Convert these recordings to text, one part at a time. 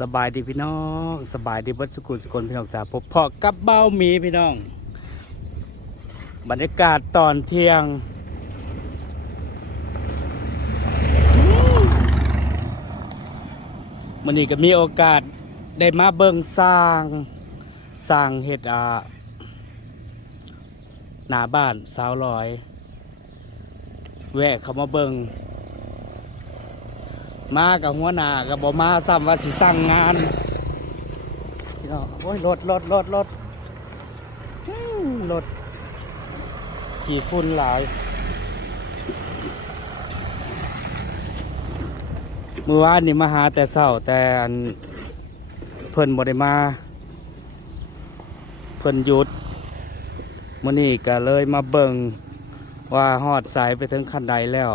สบายดีพี่น้องสบายดีเบัดสุกุลสกุลพี่น้องจ๋าพบพอกับเบ้ามีพี่น้อง บรรยากาศตอนเที่ยง มันนี้ก็มีโอกาสได้มาเบิ่งสร้างสร้างเฮ็ดอ่าหน้าบ้านสาวลอย แวะเขามาเบิ่ง มากับหัวหน้ากับบอมาซ้ำว่าสิสั่งงานพี่น้องโอ้ยรถรถรถรถรถขี่ฝุ่นหลายเมื่อวานนี่มาหาแต่เศร้าแต่อันเพิ่นบ่ได้มา เพิ่นหยุดมื้อนี้ก็เลยมาเบิ่งว่าฮอดสายไปถึงขั้นใดแล้ว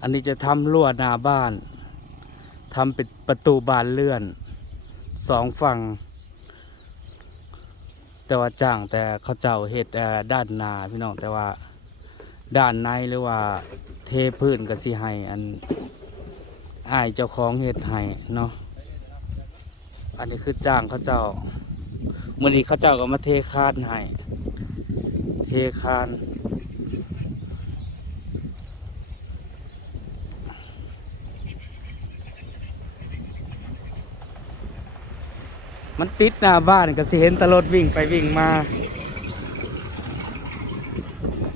อันนี้จะทำรั้วหน้าบ้านทำเป็นประตูบานเลื่อนสองฝั่ง แต่ว่าจ้างแต่เขาเจ้าเห็ดด้านหน้าพี่น้องแต่ว่าด้านในหรือว่าเทพื้นก็สิให้อันอายเจ้าของเห็ดให้เนาะอันนี้คือจ้างเขาเจ้าเมื่อนี้เขาเจ้าก็มาเทคานให้เทคาน มันติดหน้าบ้านก็สิเห็นแตรถวิ่งไปวิ่งมา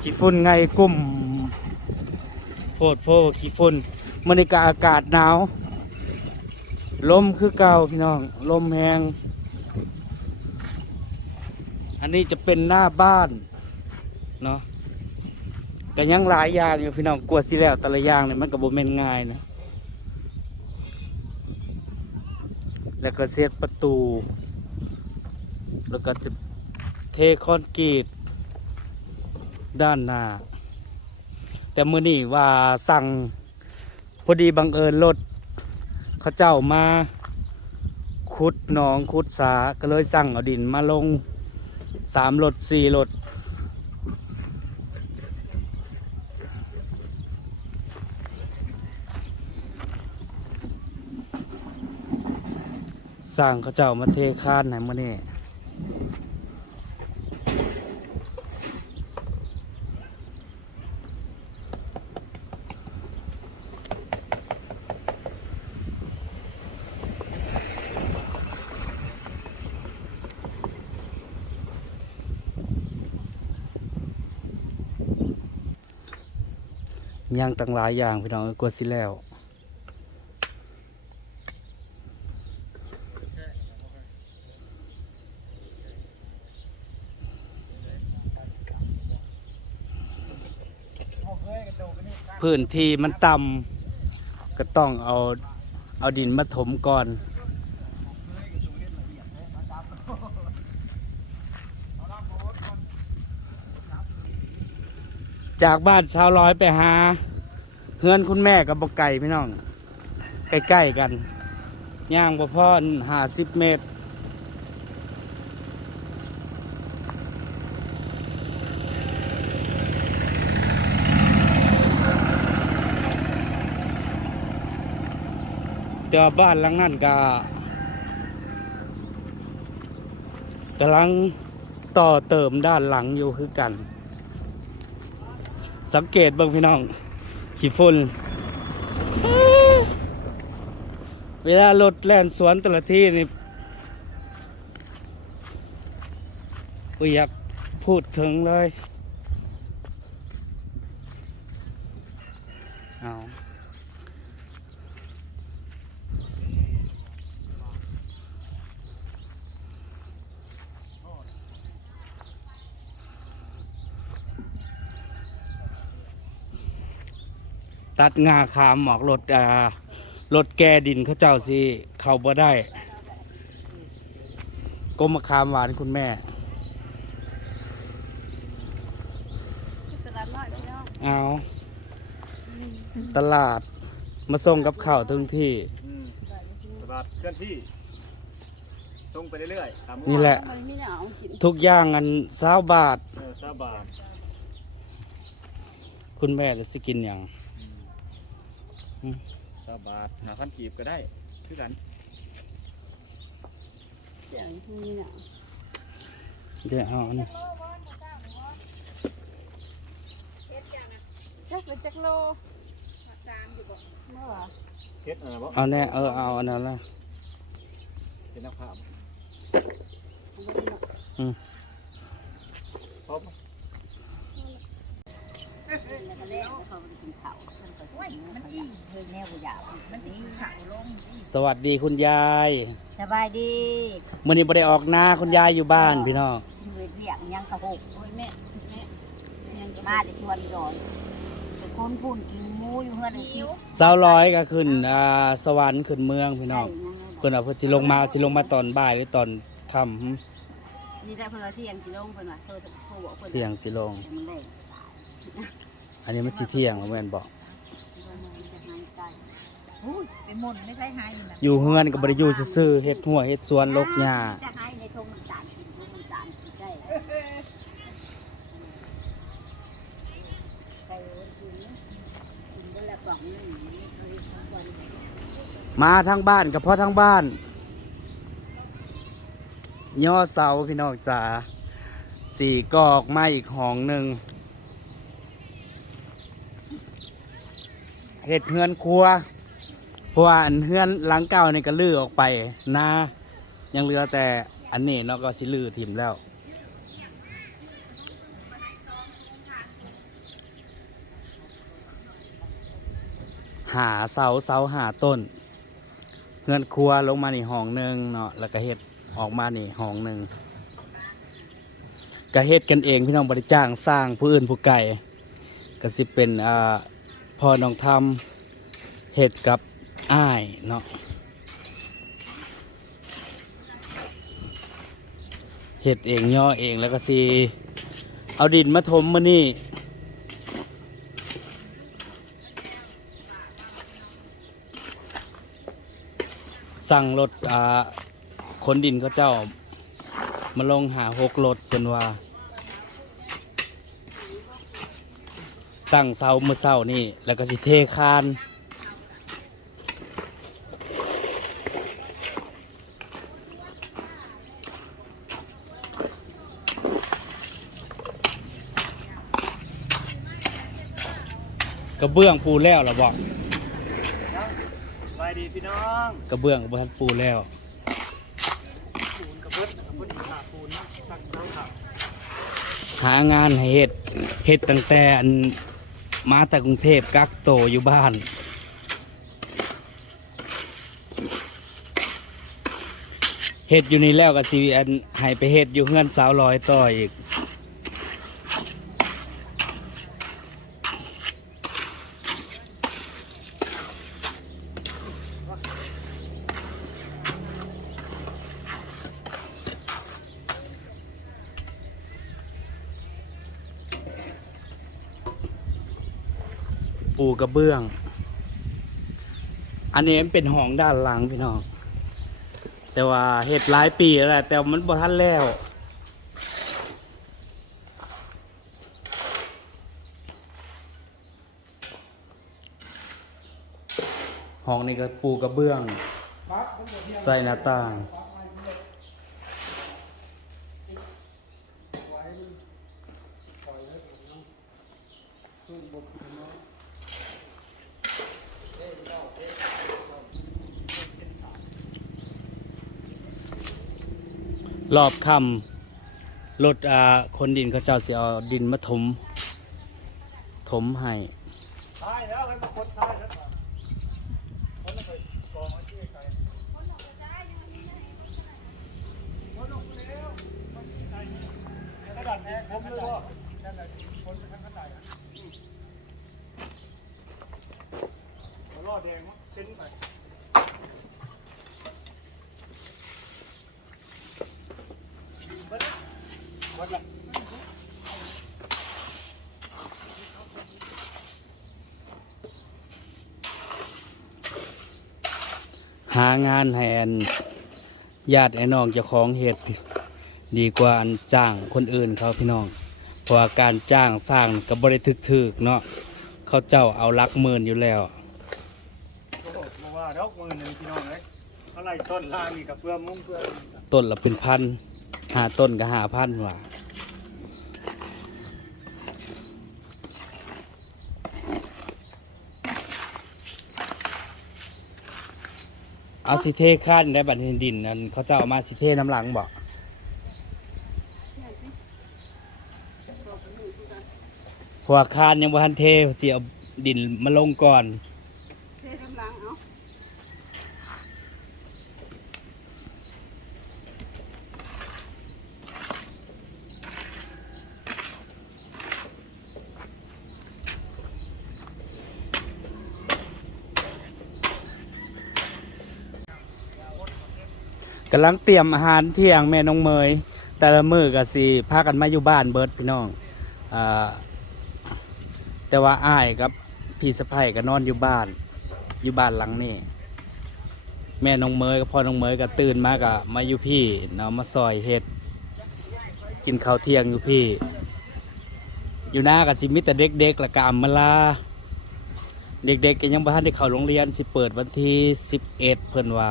ขี้ฝุ่นไงกุ้มโพดโพขี้ฝุ่นมันในกาอากาศหนาว ลมคือเก่าพี่น้อง ลมแหงอันนี้จะเป็นหน้าบ้านเนาะก็ยังหลายอย่างอยู่พี่น้องกลัวสิแล้วแต่ละอย่างเนี่ยมันก็บ่แม่นง่ายนะ แล้วก็เซตประตู แล้วก็จะเทคอนกรีตด้านหน้า แต่มือนี่ว่าสั่งพอดีบังเอิญรถเขาเจ้ามาขุดหนองขุดสาก็เลยสั่งเอาดินมาลงสามรถสี่รถ สั่งเขาเจ้ามาเทคานไหนมาเนี่ย่างต่างหลายอย่างพี่น้องกลัวสิแล้ว พื้นที่มันต่ำก็ต้องเอาเอาดินมาถมก่อนจากบ้านชาวร้อยไปหาเฮือนคุณแม่กับบกไก่พี่น้อง ใกล้ๆกัน ย่างบ่พอหาสิบเมตร แต่ว่าบ้านหลังนั้นก็กำลังต่อเติมด้านหลังอยู่คือกัน สังเกตบิ่งพี่น้อง ขี้ฝุ่นเวลารถแล่นสวนแต่ละที่นี่ก็อยากพูดถึงเลย ตัดงาขามหมอกรถอ่ารถแกดินเขาเจ้าสิเข้าบ่ได้กรมมะขามหวานคุณแม่ตลาดน้อยพี่น้องเอาตลาดมาส่งกับข้าวถึงที่อืมตลาดเคลื่อนที่ส่งไปเรื่อยๆตามนี่แหละมันมีหนาวกินทุกอย่างอันสาวบาทเออซาบาท คุณแม่จะสิกินอย่างอืมอืม สาบาทหาพันกีบก็ได้คือกันเสียงมีหนาเดี๋ยวเอาอันนี้จักเป็นจักโลสามอยู่บ่เมื่อวะเฮ็ดอะไรบ่เอาแน่เออเอาอันนั้นละเป็นนักภาพเอาบ่ได้หรอกพร้อม แล้วก็แล้วเขาไปกินข้าวเพิ่นก็กินมันอิ่มเฮ้ยแนวบ่อยากมันอิ่มข้าวลงสวัสดีคุณยายสบายดีมื่อนี้บ่ได้ออกนาคุณยายอยู่บ้านพี่น้องเวียดเวียกยังกระหกโอ้ยแม่แม่ยังมาแต่ชวนดอนเป็นคนพูนกินหมูอยู่เฮือนกินเสาร้อยก็ขึ้นอ่าสวรรค์ขึ้นเมืองพี่น้องเพิ่นเอาเพิ่นสิลงมาสิลงมาตอนบ่ายหรือตอนค่ำหึนี่ได้เพิ่นว่าเที่ยงสิลงเพิ่นว่าโทรโทรบอกเพิ่นเที่ยงสิลงมันได้ อันนี้มันสิเที่ยงแม่นบอกอุ้ยไปหมดไม่ใช่ให้นะอยู่เฮือนก็บ่ได้อยู่ซื่อๆเฮ็ดหัวเฮ็ดสวนลกหญ้าจะให้ในทงน้ำตาลกินทงน้ำตาลกินได้ใส่โอ้ยกินกินได้ละกล่องนึงมันไม่เคยทั้งวันมาทางบ้านก็เพราะทางบ้าน ย่อเสาพี่น้องจ๋าสี่กอกมาอีกห้องหนึง เฮ็ดเฮือนครัวเพราะว่าอันเฮือนหลังเก่านี่ก็ลื้อออกไปนายังเหลือแต่อันนี้เนาะก็สิลื้อถิ่มแล้วหาเสาเสาหาต้นเฮือนครัวลงมานี่ห้องหนึ่งเนาะแล้วก็เฮ็ดออกมานี่ห้องหนึ่งก็เฮ็ดกันเองพี่น้องบริจ้างสร้างผู้อื่นผู้ไก่ก็สิเป็นอ่า พ่อน้องทำเฮ็ดกับอ้ายเนาะเฮ็ดเองย่อเองแล้วก็สิเอาดินมาถมมานี่สั่งรถอ่าขนดินเขาเจ้ามาลงหาหกรถเป็นว่า ตั้งเสาเมื่อเสานี่ แล้วก็สิเทคานกระเบื้องปูแล้วเหรอบอกสบายดีพี่น้องกระเบื้องกระเบื้องปูแล้วปูนกระเบิดกระเบิดขาปูนตักน้ำขาหางานให้เฮ็ดเฮ็ดตั้งแต่อัน มาแต่กรุงเทพกักโตอยู่บ้าน เห็ดอยู่นี่แล้วก็สิอันให้ไปเห็ดอยู่เฮือนสาวลอยต่ออีก กระเบื้อง อันนี้มันเป็นห้องด้านหลังพี่น้อง แต่ว่าเห็ดหลายปีแล้วแหละแต่มันบ่ทันแล้วห้องนี้ก็ปูกระเบื้อง ใส่หน้าต่าง รอบคำรถอ่าคนดินเขาเจ้าสิเอาดินมาถม ถมให้ตายแล้วให้มาคนตายแล้วก่อนคนละไปกองไว้ที่ไกลคนลงไปแล้วกระดาษแดงผมเลยว่านั่นแหละคนไปทางกระดาษอะอืมเอาล่อแดงมั้งเป็นไปเบิดละเบิดละ หางานให้อันญาติไอ้น้องเจ้าของเฮ็ดดีกว่าอันจ้างคนอื่นเขาพี่น้อง เพราะว่าการจ้างสร้างก็บ่ได้ถึกๆเนาะเขาเจ้าเอาหลักหมื่นอยู่แล้วดอกมือหนึ่งพี่น้องเลยเท่าไหรต้นลางนี่กับเพื่อมุ้งเพื่อต้นละเป็นพันหาต้นก็หาพันว่ะ เอาสิเทขั้นได้บัดนี้ดินนั่นเขาจะเอามาสิเทน้ำหลังบอกหัวคานยังบ่ทันเทเสียดินมาลงก่อน เทกำลังเอา กำลังเตรียมอาหารเที่ยงแม่น้องเมย แต่ละมือก็สิพากันมาอยู่บ้านเบิร์ดพี่น้องอแต่ว่าอ้ายกับพี่สะใภ้ก็นอนอยู่บ้าน อยู่บ้านหลังนี้แม่น้องเมยกับพ่อน้องเมยก็ตื่นมาก็มาอยู่พี่เนาะมาซอยเฮ็ดกินข้าวเที่ยงอยู่พี่ อยู่หน้ากับสิมิแต่เด็กๆและกอำมาลาเด็กๆก็ยังบ่ทันได้เข้าโรงเรียนสิเปิดวันที่11เพิ่นว่า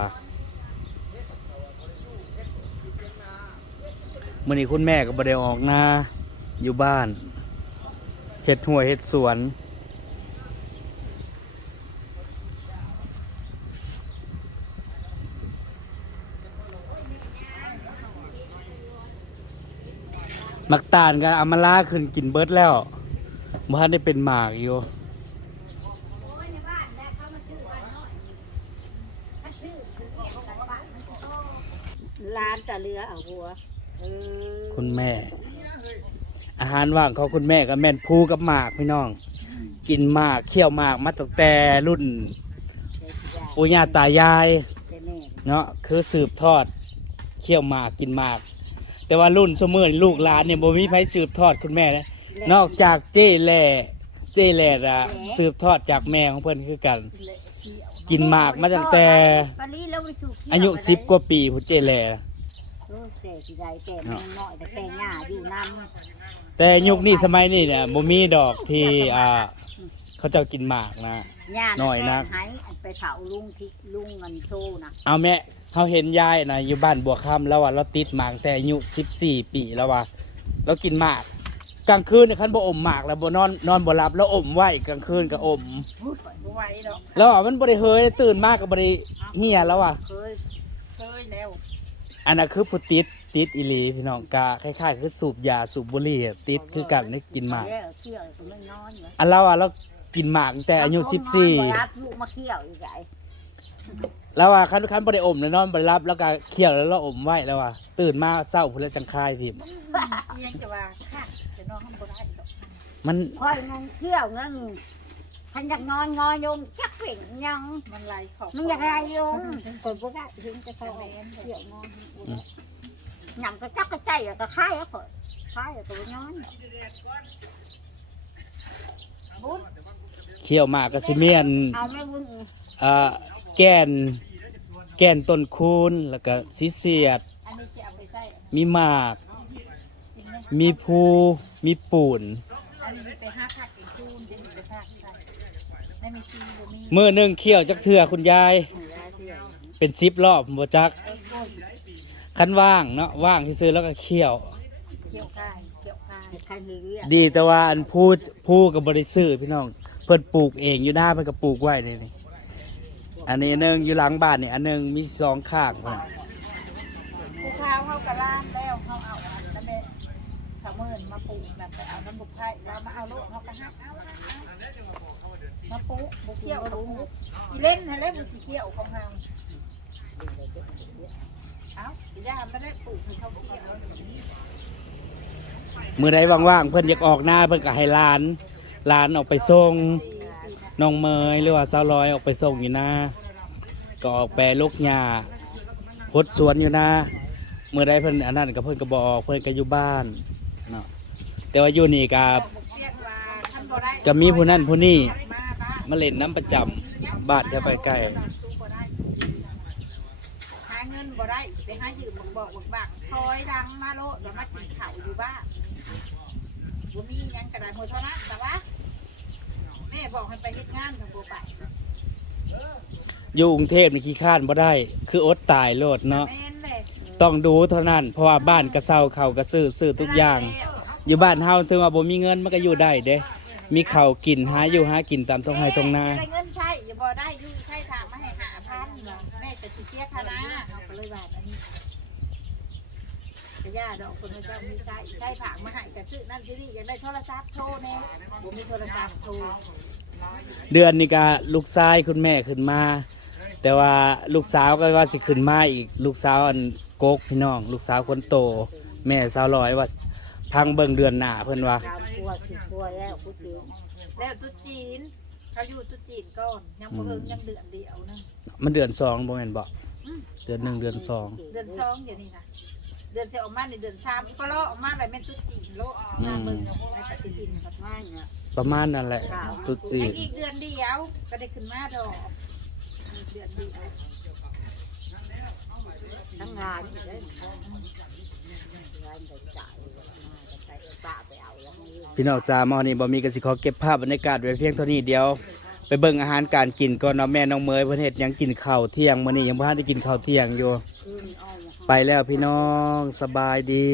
มื่อนี้คุณแม่ก็บ่ได้ออกนาอยู่บ้านเฮ็ดหัวเฮ็ดสวนมักตาลกันอามาลาขึ้นกินเบิร์ดแล้วบ่ทันได้เป็นหมากอยู่ร้านจะเรือเอาหัว คุณแม่ อาหารว่างของคุณแม่ก็แม่นพูกับหมากพี่น้อง กินหมากเคี่ยวหมากมาตั้งแต่รุ่นปู่ย่าตายายแต่แม่เนาะคือสืบทอดเคี่ยวหมากกินหมาก แต่ว่ารุ่นสมือลูกหลานเนี่ยบ่มีไผสืบทอดคุณแม่นะนอกจากเจ้แหล่เจ้แหล่อะสืบทอดจากแม่ของเพิ่นคือกัน กินหมากมาตั้งแต่ปนี้เราไปสู่เที่วอายุไปสิบกว่าปีผู้เจ้แหล่เออแต่ที่ใดแต่มันน้อยแต่แต่หญ้าอยู่นำแต่ยุคนี้สมัยนี้เนี่ยบ่มีดอกที่อ่าเขาเจ้ากินหมากนะหญ้าน้อยนัก แกงให้อันไปเผาลุงที่ลุงเงินโชว์นะเอาแม่เขาเห็นยายนะอยู่บ้านบัวค่ำแล้วว่าเราติดหมากแต่อายุ14 ปีแล้วว่าเรากินหมากกลางคืนเนี่ยคันบ่อมหมากแล้วบ่นอนนอนบ่หลับแล้วอมไว้กลางคืนก็อมบ่ไหวดอกแล้วอะมันบ่ได้เฮยตื่นมากก็บ่ได้เหียแล้วอะเคยเคยแล้ว อันนั้นคือผู้ติดติดอีหลีพี่น้องกะคล้ายๆ คือสูบยาสูบบุหรี่อะติดคือกันได้กินหมากแล้วเที่ยวก็ไม่นอนเหรออันเราอะเรากินหมากตั้งแต่อายุเบ่รับลูกมาเที่ยวอีกไง14แล้วอะคันคันบ่ได้อมแล้วนอนบ่หลับแล้วก็เคี่ยวแล้วเราอมไว้แล้วอะตื่นมาเช้าพุ่นแล้วจังคายทิ่มยังจะว่าค่ะจะนอนข้างบนได้ดอกมันค่อยงงเที่ยวงั้น ฉันอยากนอนงอยงจักเป่งยังมันไรของมันอยากไรยงคนพวกนั้นถึงจะเข้าเที่ยวนอนยำก็จักก็ใจก็คายอะเปิดคายอะตัวนอนบุญเคี่ยวหมากก็สิเมียนเอาแม่บุญอ่าแก่นแก่นต้นคูณแล้วก็สีเสียดอันนี้จะเอาไปใส่มีหมากกินไหมมีภูมีปูนอันนี้ไปห้าผักเป็นจูนเป็นไปผักใส่ไม่มีซีบ่มีมือหนึ่งเคี่ยวจักเถื่อคุณยาย เป็นซิปรอบบ่จักคันว่างเนาะว่างที่ซื้อแล้วก็เคี่ยว เกี่ยวข้าวเกี่ยวข้าวใครเรียกดีแต่ว่าอันพูดพูกับบริซื้อพี่น้อง เพิ่นปลูกเองอยู่หน้าเพิ่นก็ปลูกไว้นี่นี่อันนี้อันหนึงอยู่หลังบ้านนี่อันหนึงมีสองข้างพุ่นน่ะผู้ข้าวเขากระลานแล้วเขาเอาอันนั้นเด้เขาเมื่อนมาปลูกนั่นไปเอาน้ำบุกไผ่เรามาเอาโลกเขาก็หักเอามา ปลูบุกเขี้ยวกับปลูกอีเล่นให้เล่นบุกเขี้ยวของเราเอาย่าไม่ได้ปลูกให้เขาเขี้ยวมื้อใดว่างๆเพิ่อนอยากออกหน้าเพิ่อนก็ให้หลานหลานออกไปส่งน้องเมยหรือว่าสาวลอยออกไปส่งอยู่นะก็ออกไปลูกหญ้าพดสวนอยู่นะเมื่อใดเพิ่อนอันนั้นก็เพิ่อนก็บอกเพิ่อนก็อยู่บ้านเนาะแต่ว่าอยู่นี่ก็เรียกว่าท่านบ่ได้ก็มีผู้นั้นผู้นี้ มาบ้านมาเล่นน้ำประจำบ้านแถวใกล้หาเงินบ่ได้ไปหายืมบอกบอกบักคอยดังมาโลดแล้วมากินข้าวอยู่บ้านบ่มีหยังกระดาษโหเท่านั้นแต่ว่าแม่บอกให้ไปเฮ็ดงานทางบ่ไปอยู่กรุงเทพนี่ขี้ข้านบ่ได้ คืออดตายโลดเนาะแม่นเลยต้องดูเท่านั้น เพราะว่าบ้านก็เซาเขาก็ซื้อซื้อทุกอย่าง อยู่บ้านเฮาถึงว่าบ่มีเงินมันก็อยู่ได้เด้ มีเข้าวกินหาอยู่หากินตามท้องไร่ท้องนาได้เงินใช้อย่าบ่ได้อยู่ใช้ถามมาให้หาพันแม่จะสิเสียค่านาเอาก็เลยบาทอันนี้จะย่าดอกคนพระเจ้ามีใช้ใช้ผักมาให้ก็ซื้อนั่นซื้อนี่อยากได้โทรศัพท์โทรแน่บ่มีโทรศัพท์โทรเดือนนี้ก็ลูกชายคุณแม่ขึ้นมา แต่ว่าลูกสาวก็ว่าสิขึ้นมาอีก ลูกสาวอันโกกพี่น้อง ลูกสาวคนโต แม่สาวลอยว่า พังเบิ่งเดือนหน้าเพิ่นว่าตามกลัวสิกลัวแล้วกูเตียงแล้วตุ๊จีนเขาอยู่ตุ๊จีนก่อนยังบ่เพิ่งยังเดือนเดียวนึง มันเดือนสองบ่แม่นบ่เดือนหนึ่งเดือนสองเดือนสองเดี๋ยวนี้นะเดือนเสียออกมาในเดือนสามก็เลาะออกมาแบบแม่นตุ๊จีนโลออกมาเบิ่งในปฏิทินนะครับไม่เนี่ยประมาณนั่นแหละตุจีให้นอีกเดือนเดียวก็ได้ขึ้นมาดอกอีกเดือนเดียวทั้งงานอยู่ได้ พี่น้องจ้ามอนี่บ่มีกสิขอเก็บภาพบรรยากาศไว้เพียงเท่านี้เดียวไปเบิ่งอาหารการกินก่อนเนาะแม่น้องเมยเพิ่นเฮ็ดหยังกินข้าวเที่ยงมื้อนี้ยังบ่ทันได้กินข้าวเที่ยงอยู่ไปแล้วพี่น้องสบายดี